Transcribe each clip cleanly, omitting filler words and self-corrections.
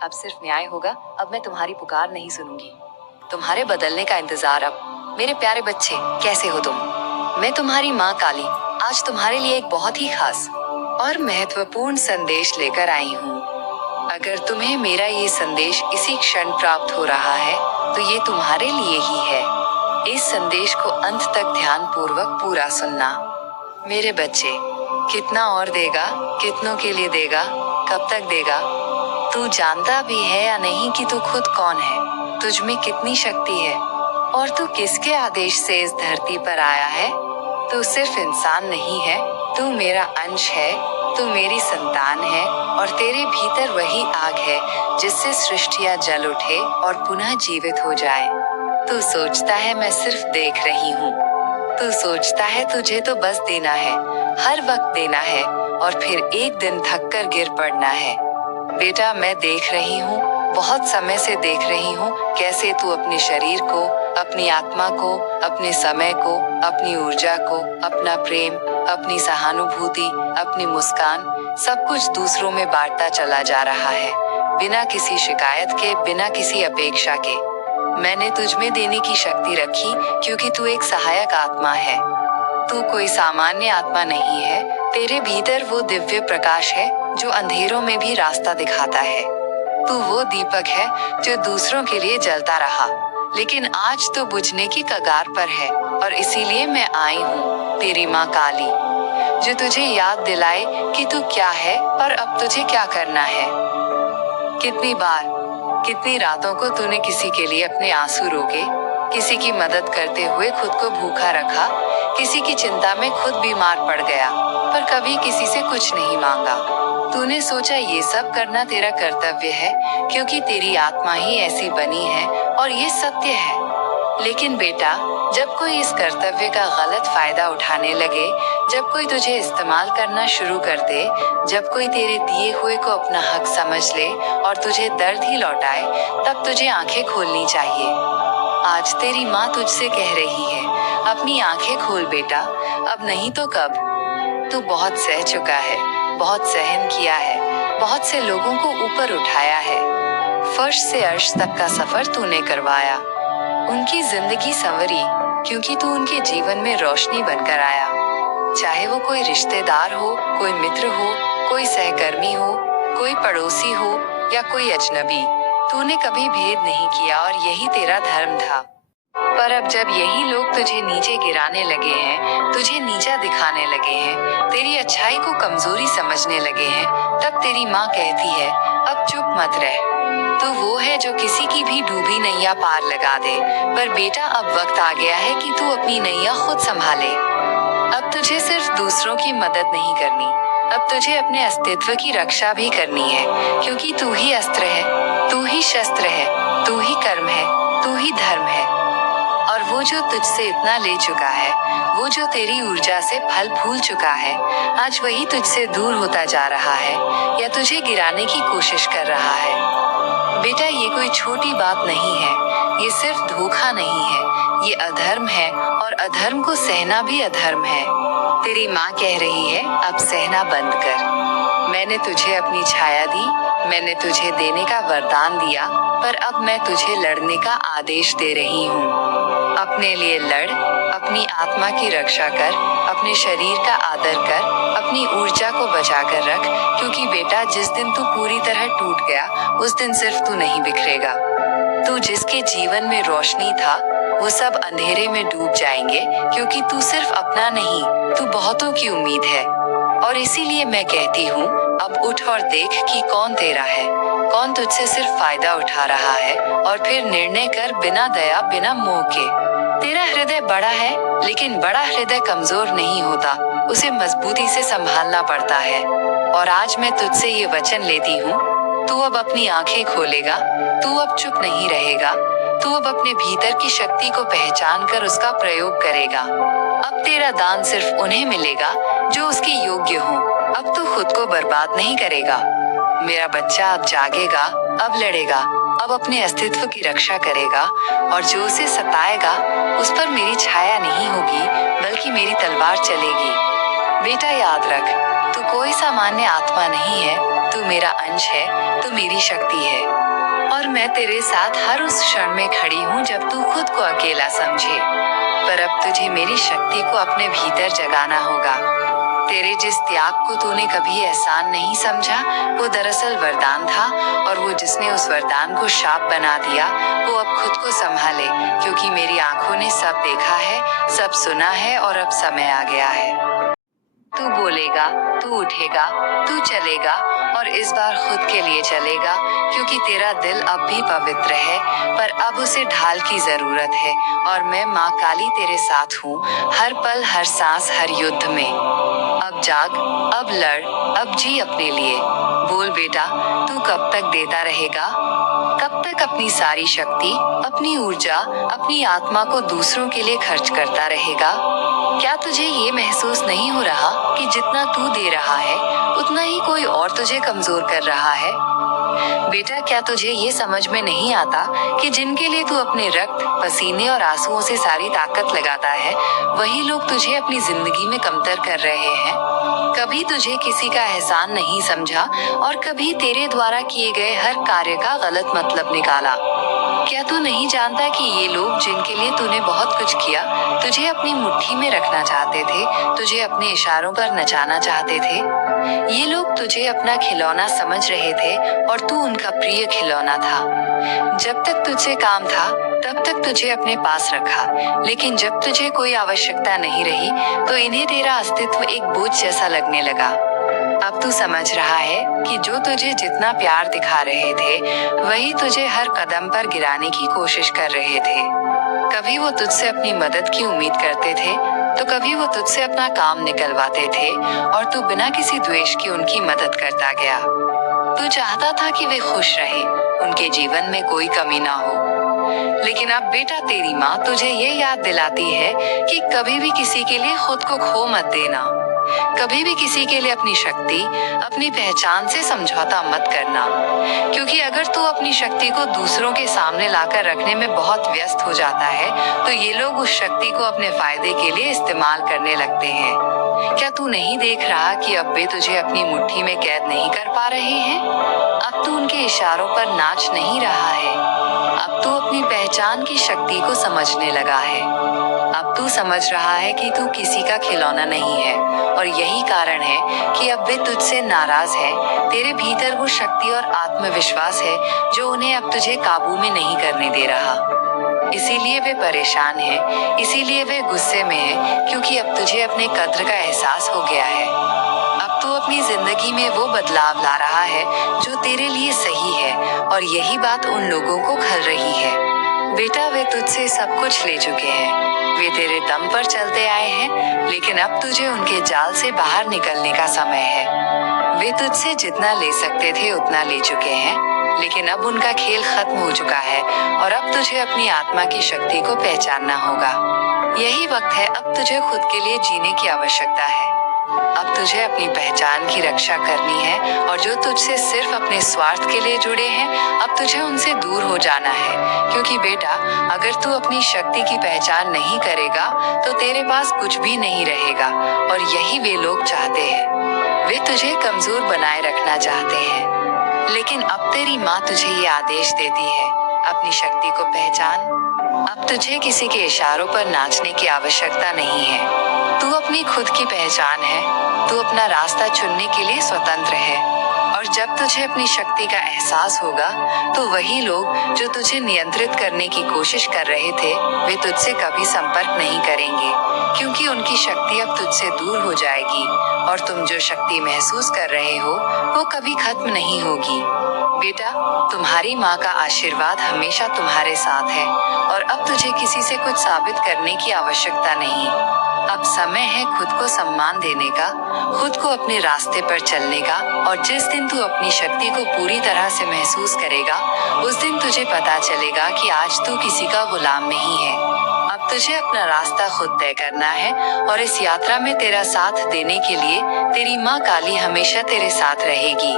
अब सिर्फ न्याय होगा। अब मैं तुम्हारी पुकार नहीं सुनूंगी, तुम्हारे बदलने का इंतजार अब। मेरे प्यारे बच्चे, कैसे हो तुम? मैं तुम्हारी माँ काली आज तुम्हारे लिए एक बहुत ही खास और महत्वपूर्ण संदेश लेकर आई हूँ। अगर तुम्हें मेरा ये संदेश इसी क्षण प्राप्त हो रहा है तो ये तुम्हारे लिए ही है। इस संदेश को अंत तक ध्यान पूर्वक पूरा सुनना। मेरे बच्चे, कितना और देगा, कितनों के लिए देगा, कब तक देगा? तू जानता भी है या नहीं कि तू खुद कौन है, तुझ में कितनी शक्ति है और तू किसके आदेश से इस धरती पर आया है? तू सिर्फ इंसान नहीं है, तू मेरा अंश है, तू मेरी संतान है और तेरे भीतर वही आग है जिससे सृष्टियां जल उठे और पुनः जीवित हो जाए। तू सोचता है मैं सिर्फ देख रही हूँ, तू सोचता है तुझे तो बस देना है, हर वक्त देना है और फिर एक दिन थक कर गिर पड़ना है। बेटा, मैं देख रही हूँ, बहुत समय से देख रही हूँ कैसे तू अपने शरीर को, अपनी आत्मा को, अपने समय को, अपनी ऊर्जा को, अपना प्रेम, अपनी सहानुभूति, अपनी मुस्कान, सब कुछ दूसरों में बांटता चला जा रहा है, बिना किसी शिकायत के, बिना किसी अपेक्षा के। मैंने तुझ में देने की शक्ति रखी क्योंकि तू एक सहायक आत्मा है। तू कोई सामान्य आत्मा नहीं है, तेरे भीतर वो दिव्य प्रकाश है जो अंधेरों में भी रास्ता दिखाता है। तू वो दीपक है जो दूसरों के लिए जलता रहा, लेकिन आज तो बुझने की कगार पर है और इसीलिए मैं आई हूँ, तेरी माँ काली, जो तुझे याद दिलाए कि तू क्या है और अब तुझे क्या करना है। कितनी बार, कितनी रातों को तूने किसी के लिए अपने आंसू रोके, किसी की मदद करते हुए खुद को भूखा रखा, किसी की चिंता में खुद बीमार पड़ गया, पर कभी किसी से कुछ नहीं मांगा। तूने सोचा ये सब करना तेरा कर्तव्य है क्योंकि तेरी आत्मा ही ऐसी बनी है और ये सत्य है। लेकिन बेटा, जब कोई इस कर्तव्य का गलत फायदा उठाने लगे, जब कोई तुझे इस्तेमाल करना शुरू कर दे, जब कोई तेरे दिए हुए को अपना हक समझ ले और तुझे दर्द ही लौटाए, तब तुझे आंखें खोलनी चाहिए। आज तेरी माँ तुझसे कह रही है, अपनी आंखें खोल बेटा, अब नहीं तो कब। तू बहुत सह चुका है, बहुत सहन किया है, बहुत से लोगों को ऊपर उठाया है, फर्श से अर्श तक का सफर तूने करवाया, उनकी जिंदगी संवरी क्योंकि तू उनके जीवन में रोशनी बनकर आया। चाहे वो कोई रिश्तेदार हो, कोई मित्र हो, कोई सहकर्मी हो, कोई पड़ोसी हो या कोई अजनबी, तूने कभी भेद नहीं किया और यही तेरा धर्म था। पर अब जब यही लोग तुझे नीचे गिराने लगे हैं, तुझे नीचा दिखाने लगे हैं, तेरी अच्छाई को कमजोरी समझने लगे हैं, तब तेरी माँ कहती है, अब चुप मत रह। तू वो है जो किसी की भी डूबी नैया पार लगा दे, पर बेटा अब वक्त आ गया है कि तू अपनी नैया खुद संभाले। अब तुझे सिर्फ दूसरों की मदद नहीं करनी, अब तुझे अपने अस्तित्व की रक्षा भी करनी है, क्योंकि तू ही अस्त्र है, तू ही शस्त्र है, तू ही कर्म है, तू ही धर्म है। और वो जो तुझसे इतना ले चुका है, वो जो तेरी ऊर्जा से फल फूल चुका है, आज वही तुझसे दूर होता जा रहा है या तुझे गिराने की कोशिश कर रहा है। बेटा, ये कोई छोटी बात नहीं है, ये सिर्फ धोखा नहीं है, ये अधर्म है और अधर्म को सहना भी अधर्म है। तेरी माँ कह रही है, अब सहना बंद कर। मैंने तुझे अपनी छाया दी, मैंने तुझे देने का वरदान दिया, पर अब मैं तुझे लड़ने का आदेश दे रही हूँ। अपने लिए लड़, अपनी आत्मा की रक्षा कर, अपने शरीर का आदर कर, अपनी ऊर्जा को बचा कर रख, क्योंकि बेटा जिस दिन तू पूरी तरह टूट गया, उस दिन सिर्फ तू नहीं बिखरेगा। तू जिसके जीवन में रोशनी था, वो सब अंधेरे में डूब जाएंगे, क्योंकि तू सिर्फ अपना नहीं, तू बहुतों की उम्मीद है। और इसीलिए मैं कहती हूँ, अब उठ और देख कि कौन तेरा है, कौन तुझसे सिर्फ फायदा उठा रहा है, और फिर निर्णय कर बिना दया, बिना मोह के। तेरा हृदय बड़ा है, लेकिन बड़ा हृदय कमजोर नहीं होता, उसे मजबूती से संभालना पड़ता है। और आज मैं तुझसे ये वचन लेती हूँ, तू अब अपनी आंखें खोलेगा, तू अब चुप नहीं रहेगा, तू अब अपने भीतर की शक्ति को पहचान कर उसका प्रयोग करेगा। अब तेरा दान सिर्फ उन्हें मिलेगा जो उसके योग्य हो। अब तू खुद को बर्बाद नहीं करेगा। मेरा बच्चा अब जागेगा, अब लड़ेगा, अब अपने अस्तित्व की रक्षा करेगा, और जो उसे सताएगा उस पर मेरी छाया नहीं होगी, बल्कि मेरी तलवार चलेगी। बेटा याद रख, तू कोई सामान्य आत्मा नहीं है, तू मेरा अंश है, तू मेरी शक्ति है, और मैं तेरे साथ हर उस क्षण में खड़ी हूँ जब तू खुद को अकेला समझे। पर अब तुझे मेरी शक्ति को अपने भीतर जगाना होगा। तेरे जिस त्याग को तूने कभी एहसान नहीं समझा, वो दरअसल वरदान था, और वो जिसने उस वरदान को शाप बना दिया, वो अब खुद को संभाले, क्योंकि मेरी आंखों ने सब देखा है, सब सुना है, और अब समय आ गया है। तू बोलेगा, तू उठेगा, तू चलेगा, और इस बार खुद के लिए चलेगा, क्योंकि तेरा दिल अब भी पवित्र है, पर अब उसे ढाल की जरूरत है, और मैं माँ काली तेरे साथ हूँ, हर पल, हर सांस, हर युद्ध में। अब जाग, अब लड़, अब जी अपने लिए। बोल बेटा, तू कब तक देता रहेगा? कब तक अपनी सारी शक्ति, अपनी ऊर्जा, अपनी आत्मा को दूसरों के लिए खर्च करता रहेगा? क्या तुझे ये महसूस नहीं हो रहा कि जितना तू दे रहा है, उतना ही कोई और तुझे कमजोर कर रहा है? बेटा, क्या तुझे ये समझ में नहीं आता कि जिनके लिए तू अपने रक्त, पसीने और आंसुओं से सारी ताकत लगाता है, वही लोग तुझे अपनी जिंदगी में कमतर कर रहे हैं? कभी तुझे किसी का एहसान नहीं समझा, और कभी तेरे द्वारा किए गए हर कार्य का गलत मतलब निकाला। क्या तू नहीं जानता कि ये लोग जिनके लिए तूने बहुत कुछ किया, तुझे अपनी मुट्ठी में रखना चाहते थे, तुझे अपने इशारों पर नचाना चाहते थे? ये लोग तुझे अपना खिलौना समझ रहे थे, और तू उनका प्रिय खिलौना था। जब तक तुझसे काम था, तब तक तुझे अपने पास रखा, लेकिन जब तुझे कोई आवश्यकता नहीं रही, तो इन्हें तेरा अस्तित्व एक बोझ जैसा लगने लगा। अब तू समझ रहा है कि जो तुझे जितना प्यार दिखा रहे थे, वही तुझे हर कदम पर गिराने की कोशिश कर रहे थे। कभी वो तुझसे अपनी मदद की उम्मीद करते थे, तो कभी वो तुझसे अपना काम निकलवाते थे, और तू बिना किसी द्वेष के उनकी मदद करता गया। तू चाहता था कि वे खुश रहें, उनके जीवन में कोई कमी ना हो। लेकिन अब बेटा, तेरी माँ तुझे ये याद दिलाती है कि कभी भी किसी के लिए खुद को खो मत देना। कभी भी किसी के लिए अपनी शक्ति, अपनी पहचान से समझौता मत करना, क्योंकि अगर तू अपनी शक्ति को दूसरों के सामने लाकर रखने में बहुत व्यस्त हो जाता है, तो ये लोग उस शक्ति को अपने फायदे के लिए इस्तेमाल करने लगते हैं। क्या तू नहीं देख रहा कि अब वे तुझे अपनी मुट्ठी में कैद नहीं कर पा रहे हैं? अब तू उनके इशारों पर नाच नहीं रहा है। अब तू अपनी पहचान की शक्ति को समझने लगा है। अब तू समझ रहा है कि तू किसी का खिलौना नहीं है, और यही कारण है कि अब वे तुझसे नाराज है। तेरे भीतर वो शक्ति और आत्मविश्वास है जो उन्हें अब तुझे काबू में नहीं करने दे रहा। इसीलिए वे परेशान हैं, इसीलिए वे गुस्से में हैं, क्योंकि अब तुझे अपने कद्र का एहसास हो गया है। अब तू अपनी जिंदगी में वो बदलाव ला रहा है जो तेरे लिए सही है, और यही बात उन लोगों को खल रही है। बेटा, वे तुझसे सब कुछ ले चुके हैं, वे तेरे दम पर चलते आए हैं, लेकिन अब तुझे उनके जाल से बाहर निकलने का समय है। वे तुझसे जितना ले सकते थे उतना ले चुके हैं, लेकिन अब उनका खेल खत्म हो चुका है, और अब तुझे अपनी आत्मा की शक्ति को पहचानना होगा। यही वक्त है, अब तुझे खुद के लिए जीने की आवश्यकता है। अब तुझे अपनी पहचान की रक्षा करनी है, और जो तुझसे सिर्फ अपने स्वार्थ के लिए जुड़े हैं, अब तुझे उनसे दूर हो जाना है, क्योंकि बेटा, अगर तू अपनी शक्ति की पहचान नहीं करेगा, तो तेरे पास कुछ भी नहीं रहेगा, और यही वे लोग चाहते हैं। वे तुझे कमजोर बनाए रखना चाहते हैं। लेकिन अब तेरी माँ तुझे ये आदेश देती है, अपनी शक्ति को पहचान। अब तुझे किसी के इशारों पर नाचने की आवश्यकता नहीं है। तू अपनी खुद की पहचान है, तू अपना रास्ता चुनने के लिए स्वतंत्र है, और जब तुझे अपनी शक्ति का एहसास होगा, तो वही लोग जो तुझे नियंत्रित करने की कोशिश कर रहे थे, वे तुझसे कभी संपर्क नहीं करेंगे, क्योंकि उनकी शक्ति अब तुझसे दूर हो जाएगी, और तुम जो शक्ति महसूस कर रहे हो, वो कभी खत्म नहीं होगी। बेटा, तुम्हारी माँ का आशीर्वाद हमेशा तुम्हारे साथ है, और अब तुझे किसी से कुछ साबित करने की आवश्यकता नहीं। अब समय है खुद को सम्मान देने का, खुद को अपने रास्ते पर चलने का, और जिस दिन तू अपनी शक्ति को पूरी तरह से महसूस करेगा, उस दिन तुझे पता चलेगा कि आज तू किसी का गुलाम नहीं है। अब तुझे अपना रास्ता खुद तय करना है, और इस यात्रा में तेरा साथ देने के लिए तेरी माँ काली हमेशा तेरे साथ रहेगी।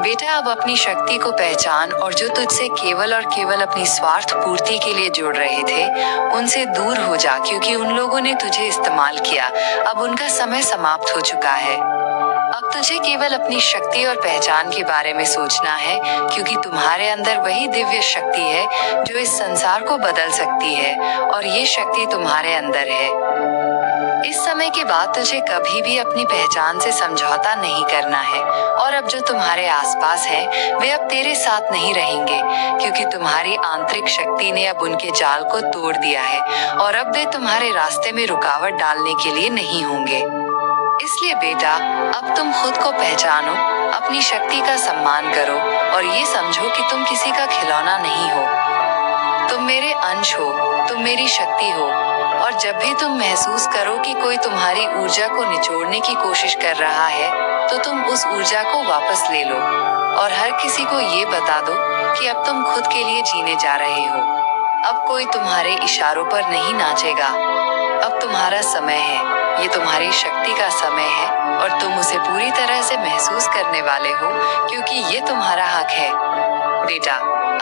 बेटा, अब अपनी शक्ति को पहचान, और जो तुझसे केवल और केवल अपनी स्वार्थ पूर्ति के लिए जुड़ रहे थे, उनसे दूर हो जा, क्योंकि उन लोगों ने तुझे इस्तेमाल किया। अब उनका समय समाप्त हो चुका है। अब अब तुझे केवल अपनी शक्ति और पहचान के बारे में सोचना है, क्योंकि तुम्हारे अंदर वही दिव्य शक्ति है जो इस संसार को बदल सकती है, और ये शक्ति तुम्हारे अंदर है। इस समय के बाद तुझे कभी भी अपनी पहचान से समझौता नहीं करना है, और अब जो तुम्हारे आसपास हैं, वे अब तेरे साथ नहीं रहेंगे, क्योंकि तुम्हारी आंतरिक शक्ति ने अब उनके जाल को तोड़ दिया है, और अब वे तुम्हारे रास्ते में रुकावट डालने के लिए नहीं होंगे। इसलिए बेटा, अब तुम खुद को पहचानो, अपनी शक्ति का सम्मान करो, और ये समझो कि तुम किसी का खिलौना नहीं हो। तुम मेरे अंश हो, तुम मेरी शक्ति हो, और जब भी तुम महसूस करो कि कोई तुम्हारी ऊर्जा को निचोड़ने की कोशिश कर रहा है, तो तुम उस ऊर्जा को वापस ले लो, और हर किसी को ये बता दो कि अब तुम खुद के लिए जीने जा रहे हो। अब कोई तुम्हारे इशारों पर नहीं नाचेगा। अब तुम्हारा समय है, ये तुम्हारी शक्ति का समय है, और तुम उसे पूरी तरह से महसूस करने वाले हो, क्योंकि ये तुम्हारा हक है। बेटा,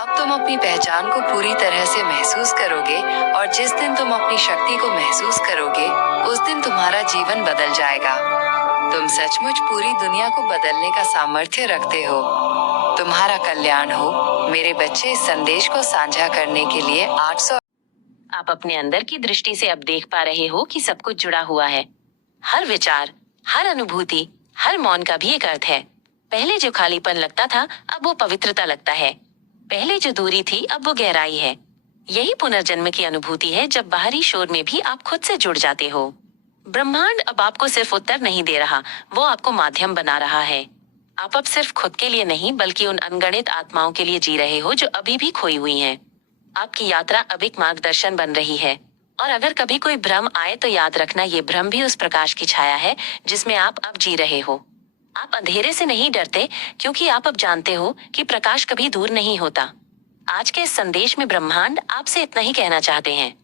अब तुम अपनी पहचान को पूरी तरह से महसूस करोगे, और जिस दिन तुम अपनी शक्ति को महसूस करोगे, उस दिन तुम्हारा जीवन बदल जाएगा। तुम सचमुच पूरी दुनिया को बदलने का सामर्थ्य रखते हो। तुम्हारा कल्याण हो। मेरे बच्चे, इस संदेश को साझा करने के लिए 800। आप अपने अंदर की दृष्टि से अब देख पा रहे हो कि सब कुछ जुड़ा हुआ है। हर विचार, हर अनुभूति, हर मौन का भी एक अर्थ है। पहले जो खालीपन लगता था, अब वो पवित्रता लगता है। पहले जो दूरी थी, अब वो गहराई है। यही पुनर्जन्म की अनुभूति है, जब बाहरी शोर में भी आप खुद से जुड़ जाते हो। ब्रह्मांड अब आपको सिर्फ उत्तर नहीं दे रहा, वो आपको माध्यम बना रहा है। आप अब सिर्फ खुद के लिए नहीं, बल्कि उन अनगणित आत्माओं के लिए जी रहे हो जो अभी भी खोई हुई हैं। आपकी यात्रा अब एक मार्गदर्शन बन रही है, और अगर कभी कोई भ्रम आए तो याद रखना, ये भ्रम भी उस प्रकाश की छाया है जिसमें आप अब जी रहे हो। आप अंधेरे से नहीं डरते, क्योंकि आप अब जानते हो कि प्रकाश कभी दूर नहीं होता। आज के इस संदेश में ब्रह्मांड आपसे इतना ही कहना चाहते हैं।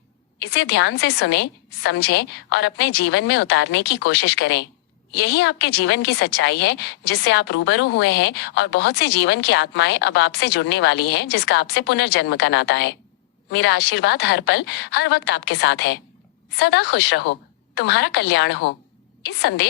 इसे ध्यान से सुने, समझें और अपने जीवन में उतारने की कोशिश करें। यही आपके जीवन की सच्चाई है जिससे आप रूबरू हुए हैं, और बहुत सी जीवन की आत्माएं अब आपसे जुड़ने वाली हैं, जिसका आपसे पुनर्जन्म का नाता है। मेरा आशीर्वाद हर पल, हर वक्त आपके साथ है। सदा खुश रहो, तुम्हारा कल्याण हो। इस संदेश